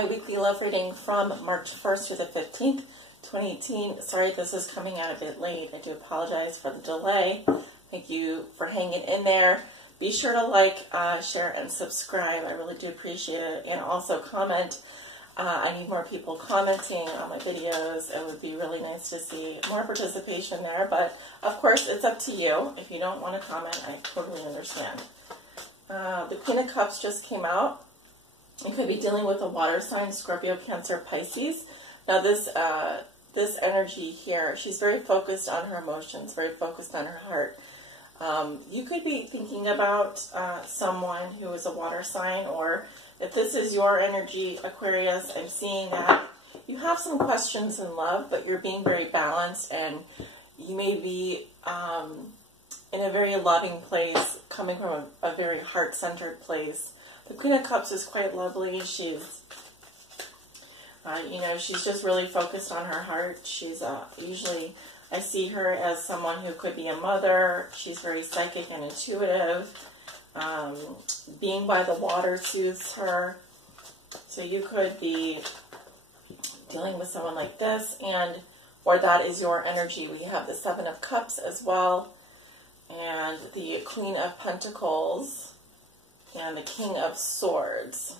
bi-weekly love reading from March 1st through the 15th, 2018. Sorry this is coming out a bit late. I do apologize for the delay. Thank you for hanging in there. Be sure to like, share, and subscribe. I really do appreciate it. And also comment. I need more people commenting on my videos. It would be really nice to see more participation there. But, of course, it's up to you. If you don't want to comment, I totally understand. The Queen of Cups just came out. You could be dealing with a water sign, Scorpio, Cancer, Pisces. Now this energy here, she's very focused on her emotions, very focused on her heart. You could be thinking about someone who is a water sign, or if this is your energy, Aquarius, I'm seeing that you have some questions in love, but you're being very balanced, and you may be in a very loving place, coming from a very heart-centered place. The Queen of Cups is quite lovely. She's, she's just really focused on her heart. She's usually, I see her as someone who could be a mother. She's very psychic and intuitive. Being by the water soothes her. So you could be dealing with someone like this, or that is your energy. We have the Seven of Cups as well, and the Queen of Pentacles, and the King of Swords.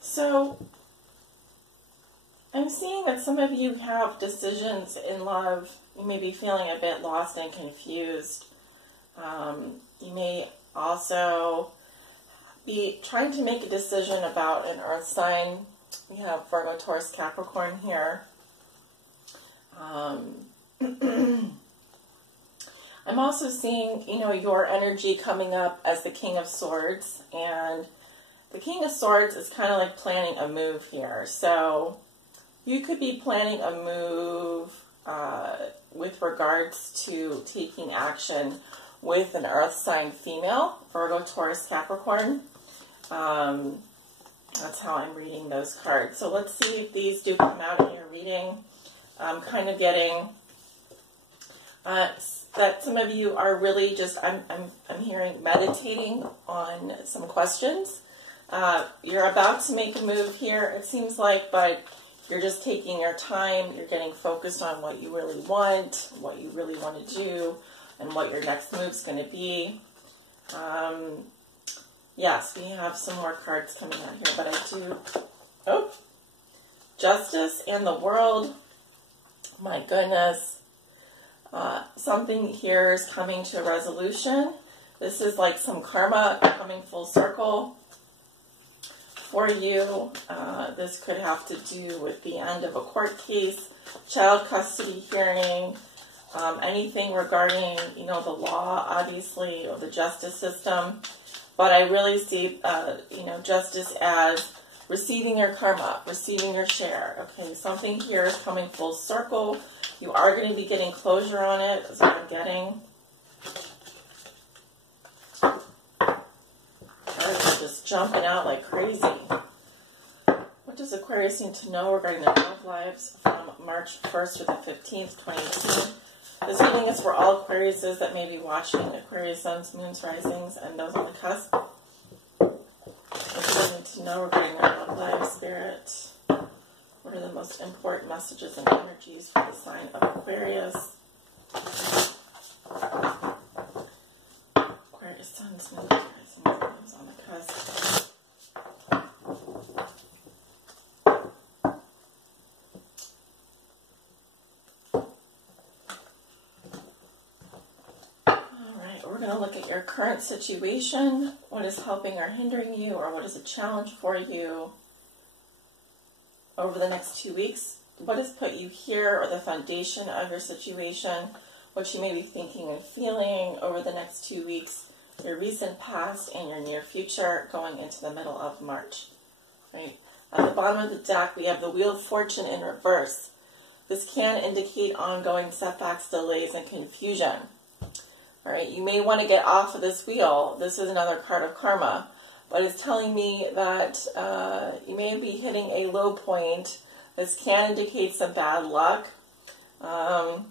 So, I'm seeing that some of you have decisions in love. You may be feeling a bit lost and confused. You may also be trying to make a decision about an earth sign. We have Virgo, Taurus, Capricorn here. I'm also seeing, your energy coming up as the King of Swords, and the King of Swords is kind of like planning a move here. So you could be planning a move with regards to taking action with an earth sign female, Virgo, Taurus, Capricorn. That's how I'm reading those cards. So let's see if these do come out in your reading. I'm kind of getting that some of you are really just, I'm hearing meditating on some questions. You're about to make a move here, it seems like, but you're just taking your time. You're getting focused on what you really want, what you really want to do, and what your next move's going to be. Yes, we have some more cards coming out here, but I do, Justice and the World. My goodness. Something here is coming to a resolution. This is like some karma coming full circle for you. This could have to do with the end of a court case, child custody hearing, anything regarding, the law, obviously, or the justice system. But I really see, justice as receiving your karma, receiving your share. Okay, something here is coming full circle. You are going to be getting closure on it, is what I'm getting. Cards are just jumping out like crazy. What does Aquarius need to know regarding their love lives from March 1st to the 15th, 2018? This reading is for all Aquariuses that may be watching, Aquarius, suns, moons, risings, and those on the cusp. What do they need to know regarding their love lives, Spirit? What are the most important messages and energies for the sign of Aquarius? Aquarius, suns, moons, risings, and those on the cusp. We're going to look at your current situation. What is helping or hindering you, or what is a challenge for you over the next 2 weeks? What has put you here, or the foundation of your situation? What you may be thinking and feeling over the next 2 weeks, your recent past and your near future going into the middle of March. Right? At the bottom of the deck, we have the Wheel of Fortune in reverse. This can indicate ongoing setbacks, delays, and confusion. All right, you may want to get off of this wheel. This is another card of karma, but it's telling me that you may be hitting a low point. This can indicate some bad luck. I'm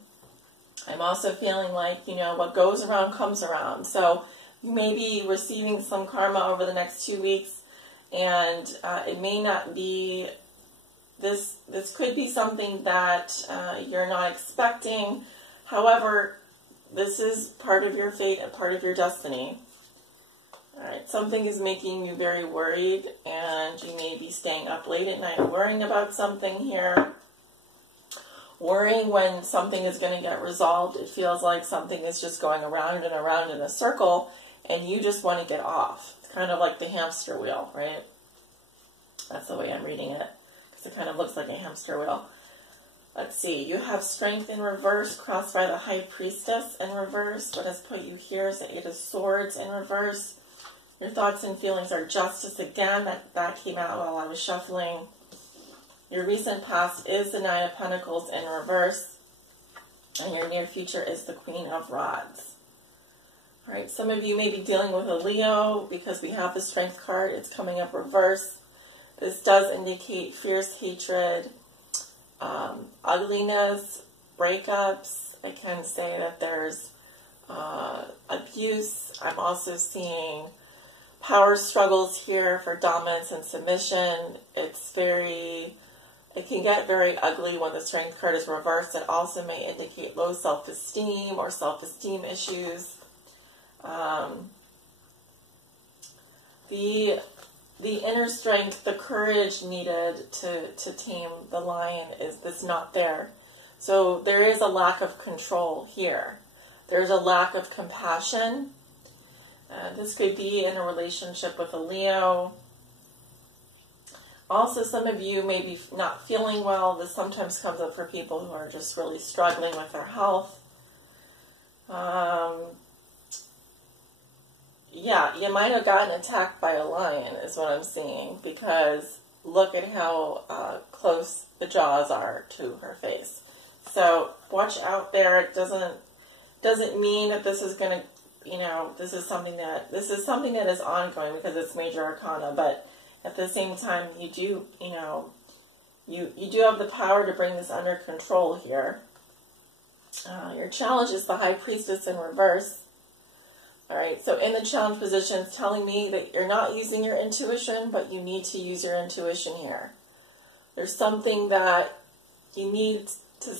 also feeling like, what goes around comes around. So You may be receiving some karma over the next 2 weeks, and it may not be, this could be something that you're not expecting. However, this is part of your fate and part of your destiny. All right, something is making you very worried, and you may be staying up late at night worrying about something here. Worrying when something is going to get resolved. It feels like something is just going around and around in a circle, and you just want to get off. It's kind of like the hamster wheel, right? That's the way I'm reading it, because it kind of looks like a hamster wheel. Let's see. You have strength in reverse, crossed by the High Priestess in reverse. What has put you here is the Eight of Swords in reverse. Your thoughts and feelings are justice again. That came out while I was shuffling. Your recent past is the Nine of Pentacles in reverse. And your near future is the Queen of Rods. All right, some of you may be dealing with a Leo because we have the Strength card. It's coming up reverse. This does indicate fierce hatred, ugliness, breakups. I can say that there's abuse. I'm also seeing power struggles here for dominance and submission. It can get very ugly when the Strength card is reversed. It also may indicate low self-esteem or self-esteem issues. The inner strength, the courage needed to tame the lion is not there. So there is a lack of control here. There's a lack of compassion. This could be in a relationship with a Leo. Also, some of you may be not feeling well. This sometimes comes up for people who are just really struggling with their health. Yeah, you might have gotten attacked by a lion is what I'm seeing, because look at how close the jaws are to her face. So watch out there. It doesn't mean that this is going to, this is something that is ongoing because it's major arcana, but at the same time, you do have the power to bring this under control here. Your challenge is the High Priestess in reverse. All right, so in the challenge position, it's telling me that you're not using your intuition, but you need to use your intuition here. There's something that you need to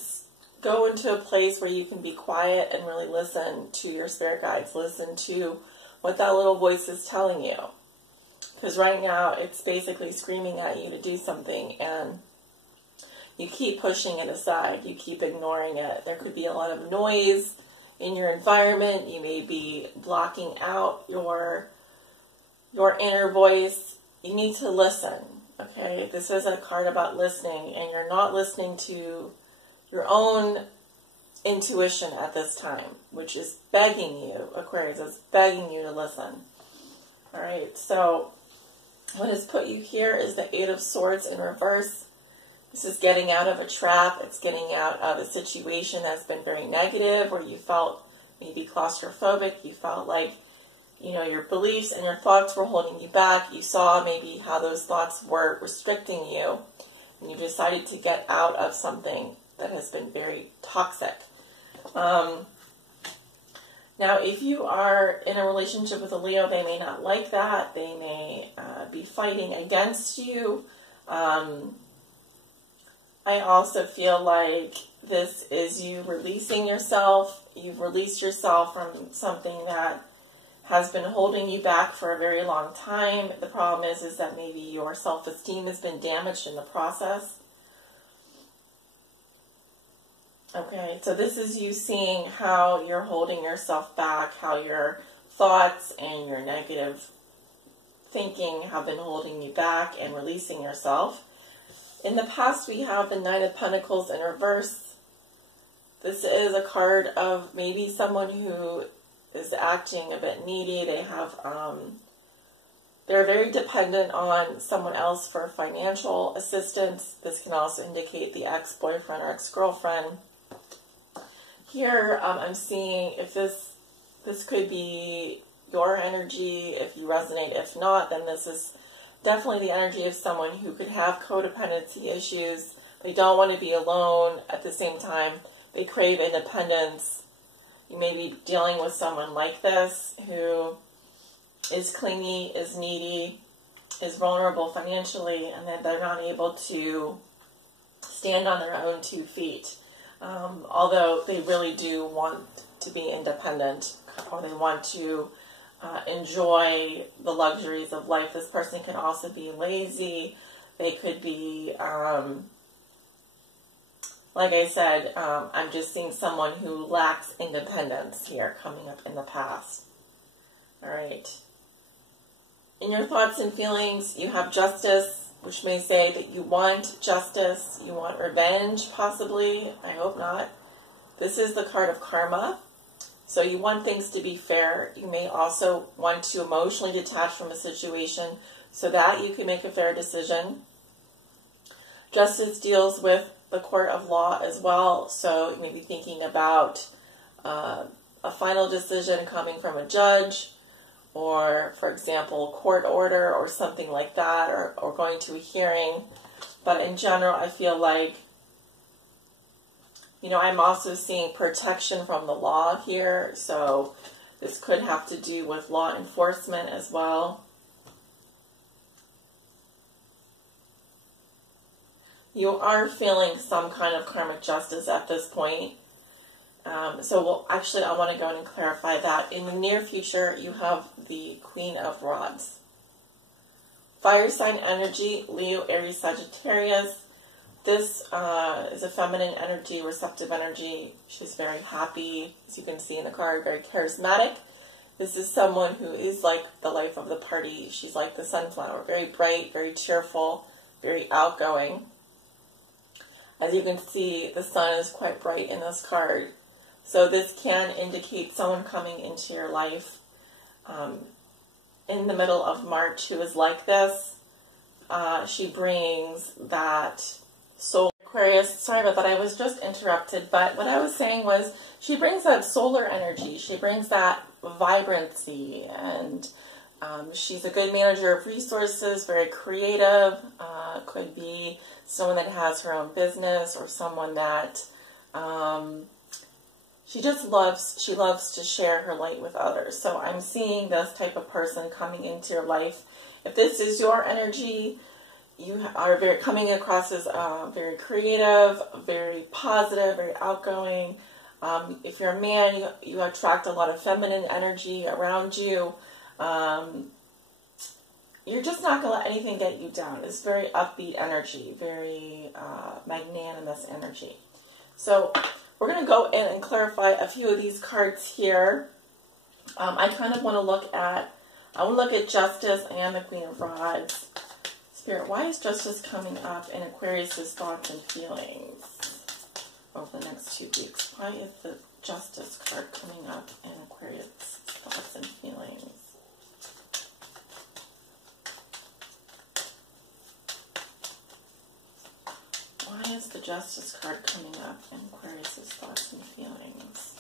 go into a place where you can be quiet and really listen to your spirit guides, listen to what that little voice is telling you. Because right now, it's basically screaming at you to do something, and you keep pushing it aside. You keep ignoring it. There could be a lot of noise in your environment. You may be blocking out your inner voice. You need to listen, okay? This is a card about listening, and you're not listening to your own intuition at this time, which is begging you, Aquarius, is begging you to listen. All right, so what has put you here is the Eight of Swords in reverse. This is getting out of a trap. It's getting out of a situation that's been very negative, where you felt maybe claustrophobic. You felt like, your beliefs and your thoughts were holding you back. You saw maybe how those thoughts were restricting you, and you decided to get out of something that has been very toxic. Now, if you are in a relationship with a Leo, they may not like that. They may be fighting against you. I also feel like this is you releasing yourself. You've released yourself from something that has been holding you back for a very long time. The problem is that maybe your self-esteem has been damaged in the process. Okay, so this is you seeing how you're holding yourself back, how your thoughts and your negative thinking have been holding you back and releasing yourself. In the past, we have the Nine of Pentacles in reverse. This is a card of maybe someone who is acting a bit needy. They have, they're very dependent on someone else for financial assistance. This can also indicate the ex-boyfriend or ex-girlfriend. Here, I'm seeing if this could be your energy, if you resonate. If not, then this is definitely the energy of someone who could have codependency issues. They don't want to be alone. At the same time, they crave independence. You may be dealing with someone like this who is clingy, is needy, is vulnerable financially, and that they're not able to stand on their own 2 feet. Although they really do want to be independent, or they want to enjoy the luxuries of life. This person can also be lazy. They could be, like I said, I'm just seeing someone who lacks independence here coming up in the past. All right. In your thoughts and feelings, you have justice, which may say that you want justice, you want revenge, possibly. I hope not. This is the card of karma. So you want things to be fair. You may also want to emotionally detach from a situation so that you can make a fair decision. Justice deals with the court of law as well. So you may be thinking about a final decision coming from a judge, or, for example, court order or something like that, or going to a hearing. But in general, I feel like, you know, I'm also seeing protection from the law here, so this could have to do with law enforcement as well. You are feeling some kind of karmic justice at this point. I want to go in and clarify that. In the near future, you have the Queen of Rods. Fire sign energy, Leo, Aries, Sagittarius. This is a feminine energy, receptive energy. She's very happy, as you can see in the card, very charismatic. This is someone who is like the life of the party. She's like the sunflower, very bright, very cheerful, very outgoing. As you can see, the sun is quite bright in this card. So this can indicate someone coming into your life in the middle of March who is like this. She brings that soul. Aquarius, sorry about that, I was just interrupted, but what I was saying was she brings that solar energy. She brings that vibrancy, and she's a good manager of resources, very creative. Could be someone that has her own business, or someone that she loves to share her light with others. So I'm seeing this type of person coming into your life. If this is your energy, you are coming across as very creative, very positive, very outgoing. If you're a man, you attract a lot of feminine energy around you. You're just not going to let anything get you down. It's very upbeat energy, very magnanimous energy. So we're going to go in and clarify a few of these cards here. I kind of want to look at Justice and the Queen of Rods. Spirit, why is Justice coming up in Aquarius' thoughts and feelings over the next 2 weeks? Why is the Justice card coming up in Aquarius' thoughts and feelings? Why is the Justice card coming up in Aquarius' thoughts and feelings?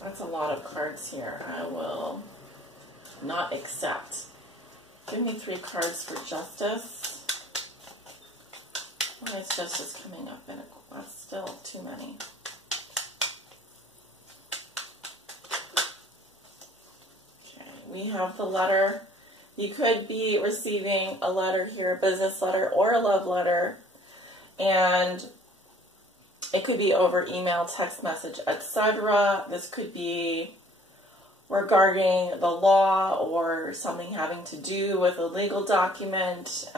That's a lot of cards here. I will not accept. Give me 3 cards for Justice. Why is Justice coming up in Aquarius? That's still too many. Okay, we have the letter. You could be receiving a letter here, a business letter or a love letter, and it could be over email, text message, etc. This could be regarding the law or something having to do with a legal document.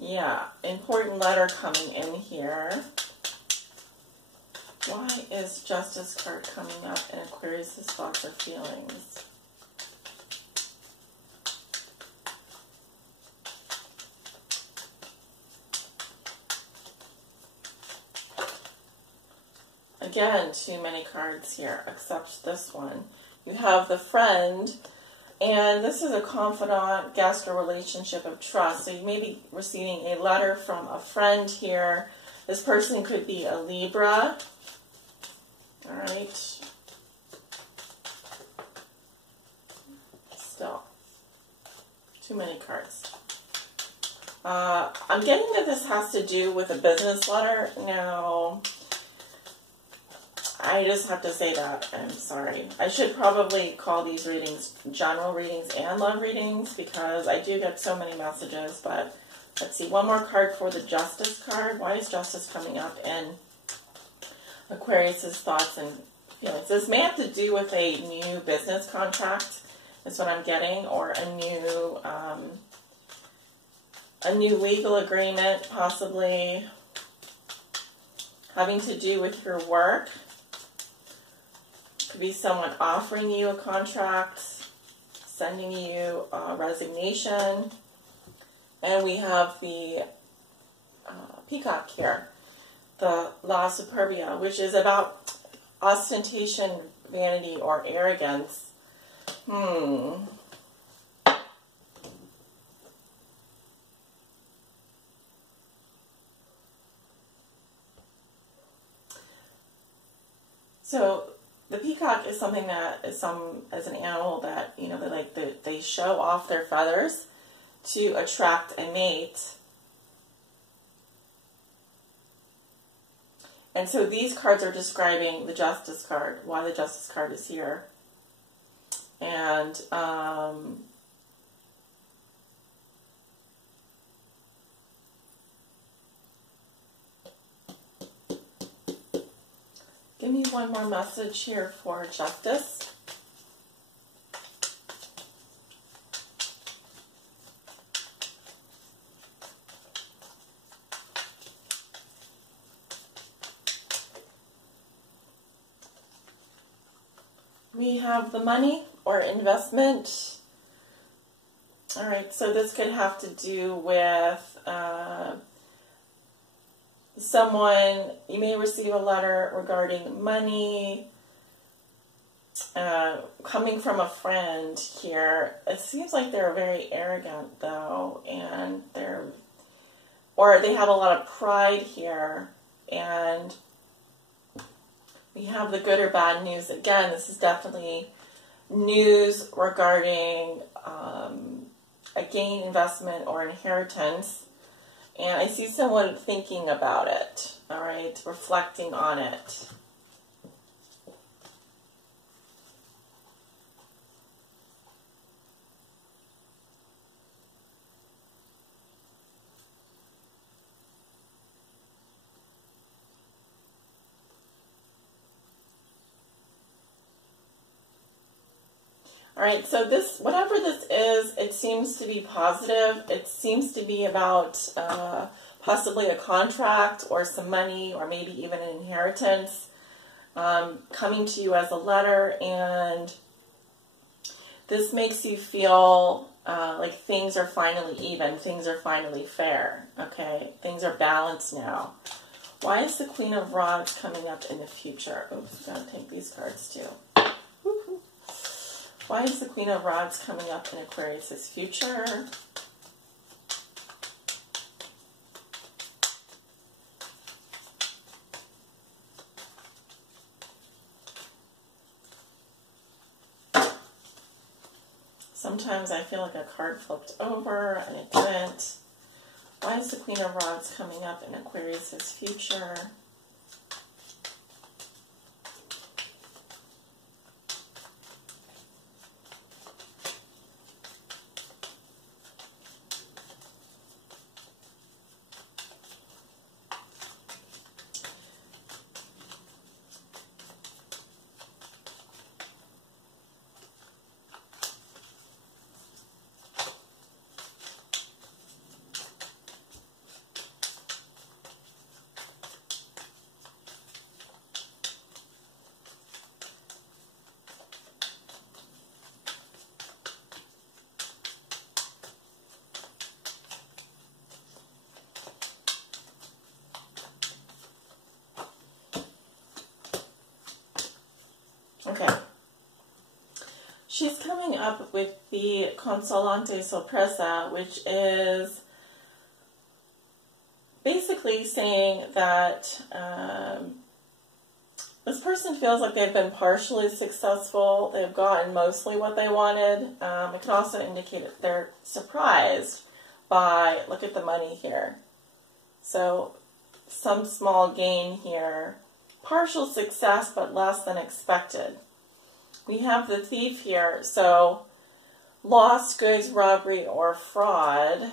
Yeah, important letter coming in here. Why is Justice card coming up in Aquarius' thoughts or feelings? Again, too many cards here, except this one. You have the Friend, and this is a confidant, guest, or relationship of trust. So you may be receiving a letter from a friend here. This person could be a Libra. All right. Still, too many cards. I'm getting that this has to do with a business letter. Now, I just have to say that. I'm sorry. I should probably call these readings general readings and love readings because I do get so many messages. But let's see. One more card for the Justice card. Why is Justice coming up in Aquarius's thoughts and feelings? This may have to do with a new business contract, is what I'm getting, or a new legal agreement, possibly having to do with your work. Could be someone offering you a contract, sending you a resignation. And we have the peacock here, the La Superbia, which is about ostentation, vanity, or arrogance. So the peacock is something that is as an animal that, you know, they show off their feathers to attract a mate. And so these cards are describing the Justice card, why the Justice card is here. And give me one more message here for Justice. We have the money or investment. All right, so this could have to do with someone. You may receive a letter regarding money coming from a friend here. It seems like they're very arrogant though, and they have a lot of pride here. And we have the good or bad news. Again, this is definitely news regarding a gain, investment, or inheritance. And I see someone thinking about it, all right, reflecting on it. All right, so this, whatever this is, it seems to be positive. It seems to be about possibly a contract or some money or maybe even an inheritance coming to you as a letter. And this makes you feel like things are finally even. Things are finally fair, okay? Things are balanced now. Why is the Queen of Rods coming up in the future? Oops, I'm going to take these cards too. Why is the Queen of Rods coming up in Aquarius' future? Sometimes I feel like a card flipped over and it didn't. Why is the Queen of Rods coming up in Aquarius' future? Okay. She's coming up with the Consolante Sorpresa, which is basically saying that this person feels like they've been partially successful. They've gotten mostly what they wanted. It can also indicate that they're surprised by, look at the money here. So some small gain here partial success, but less than expected. We have the Thief here, so lost goods, robbery, or fraud.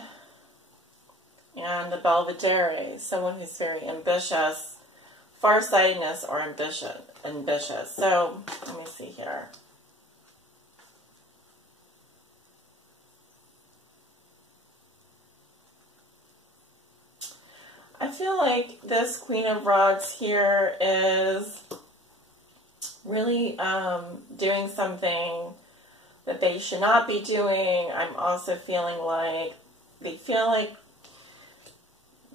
And the Belvedere, someone who's very ambitious, farsightedness, or ambitious. So, let me see here. I feel like this Queen of Rods here is really doing something that they should not be doing. I'm also feeling like they feel like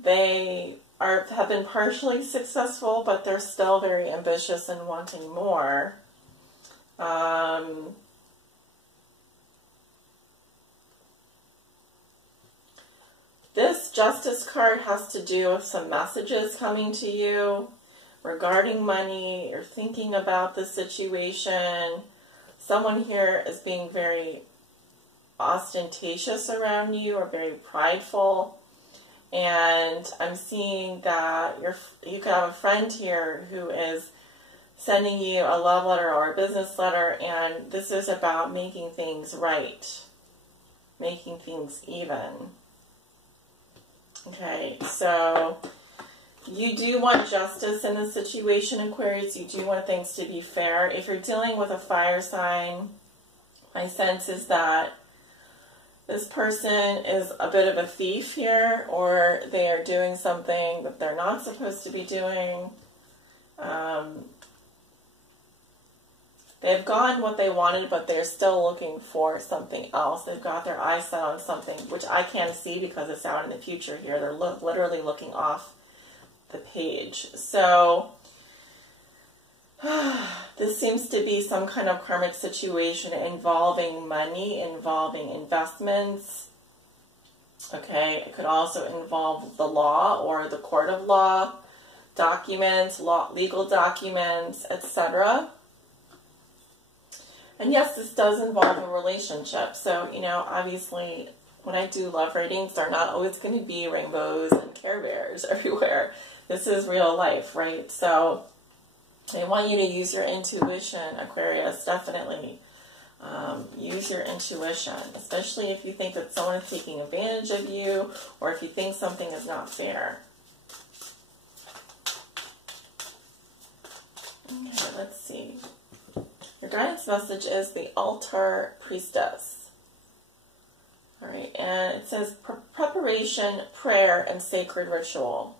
they have been partially successful, but they're still very ambitious and wanting more. This Justice card has to do with some messages coming to you regarding money. You're thinking about the situation. Someone here is being very ostentatious around you or very prideful. And I'm seeing that you could have a friend here who is sending you a love letter or a business letter, and this is about making things right, making things even. Okay, so you do want justice in this situation, Aquarius. You do want things to be fair. If you're dealing with a fire sign, my sense is that this person is a bit of a thief here, or they are doing something that they're not supposed to be doing. They've gotten what they wanted, but they're still looking for something else. They've got their eyes set on something, which I can't see because it's out in the future here. They're literally looking off the page. So this seems to be some kind of karmic situation involving money, involving investments. Okay, it could also involve the law or the court of law, documents, legal documents, etc. And yes, this does involve a relationship. So, you know, obviously, when I do love readings, they're not always going to be rainbows and Care Bears everywhere. This is real life, right? So I want you to use your intuition, Aquarius, definitely. Use your intuition, especially if you think that someone is taking advantage of you or if you think something is not fair. Okay, let's see. Your guidance message is the Altar Priestess. All right, and it says preparation, prayer, and sacred ritual.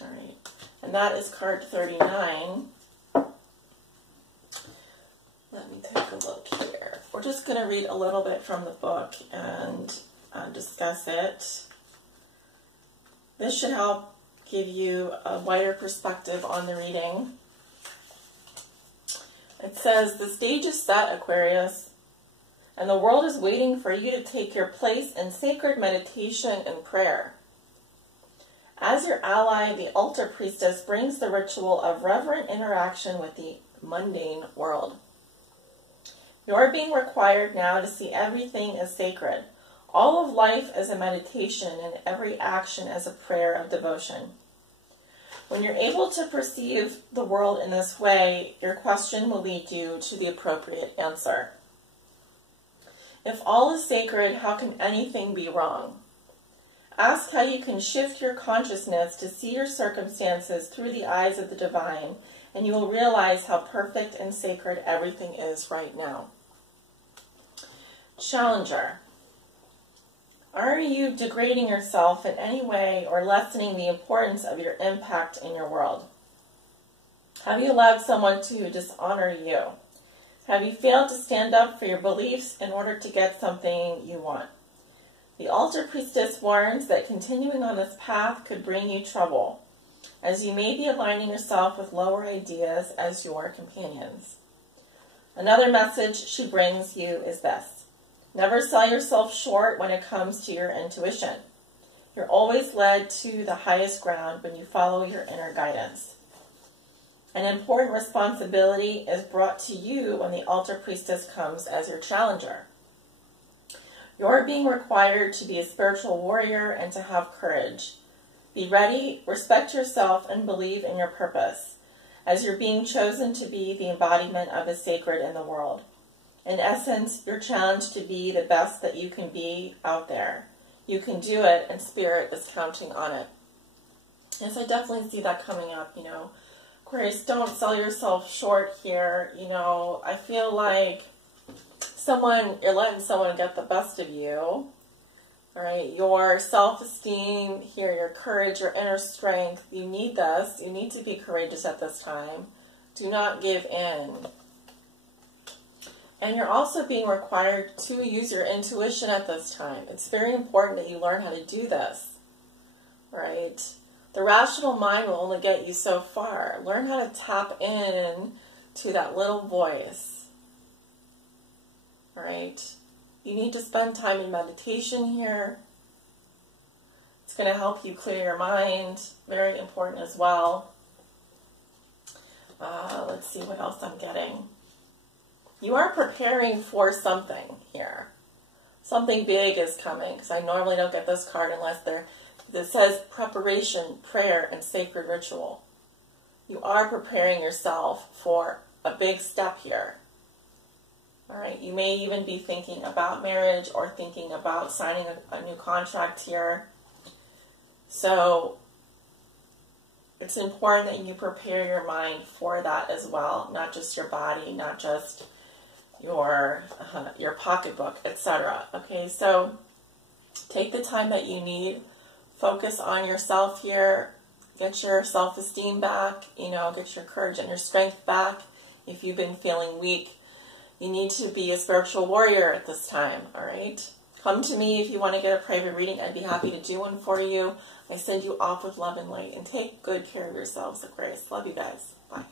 All right, and that is card 39. Let me take a look here. We're just going to read a little bit from the book and discuss it. This should help give you a wider perspective on the reading. It says, the stage is set, Aquarius, and the world is waiting for you to take your place in sacred meditation and prayer. As your ally, the Altar Priestess brings the ritual of reverent interaction with the mundane world. You're being required now to see everything as sacred, all of life as a meditation, and every action as a prayer of devotion. When you're able to perceive the world in this way, your question will lead you to the appropriate answer. If all is sacred, how can anything be wrong? Ask how you can shift your consciousness to see your circumstances through the eyes of the divine, and you will realize how perfect and sacred everything is right now. Challenger. Are you degrading yourself in any way or lessening the importance of your impact in your world? Have you allowed someone to dishonor you? Have you failed to stand up for your beliefs in order to get something you want? The Altar Priestess warns that continuing on this path could bring you trouble, as you may be aligning yourself with lower ideas as your companions. Another message she brings you is this. Never sell yourself short when it comes to your intuition. You're always led to the highest ground when you follow your inner guidance. An important responsibility is brought to you when the Altar Priestess comes as your challenger. You're being required to be a spiritual warrior and to have courage. Be ready, respect yourself, and believe in your purpose, as you're being chosen to be the embodiment of the sacred in the world. In essence, you're challenged to be the best that you can be out there. You can do it, and Spirit is counting on it. Yes, I definitely see that coming up, you know. Aquarius, don't sell yourself short here. You know, I feel like you're letting someone get the best of you. All right, your self-esteem here, your courage, your inner strength, you need this. You need to be courageous at this time. Do not give in. And you're also being required to use your intuition at this time. It's very important that you learn how to do this. All right? The rational mind will only get you so far. Learn how to tap in to that little voice. All right? You need to spend time in meditation here. It's going to help you clear your mind. Very important as well. Let's see what else I'm getting. You are preparing for something here. Something big is coming, because I normally don't get this card unless it says preparation, prayer, and sacred ritual. You are preparing yourself for a big step here. All right, you may even be thinking about marriage or thinking about signing a new contract here. So it's important that you prepare your mind for that as well, not just your body, not just your pocketbook, etc. Okay, so take the time that you need. Focus on yourself here. Get your self-esteem back. You know, get your courage and your strength back if you've been feeling weak. You need to be a spiritual warrior at this time, all right? Come to me if you want to get a private reading. I'd be happy to do one for you. I send you off with love and light. And take good care of yourselves, Aquarius. Love you guys. Bye.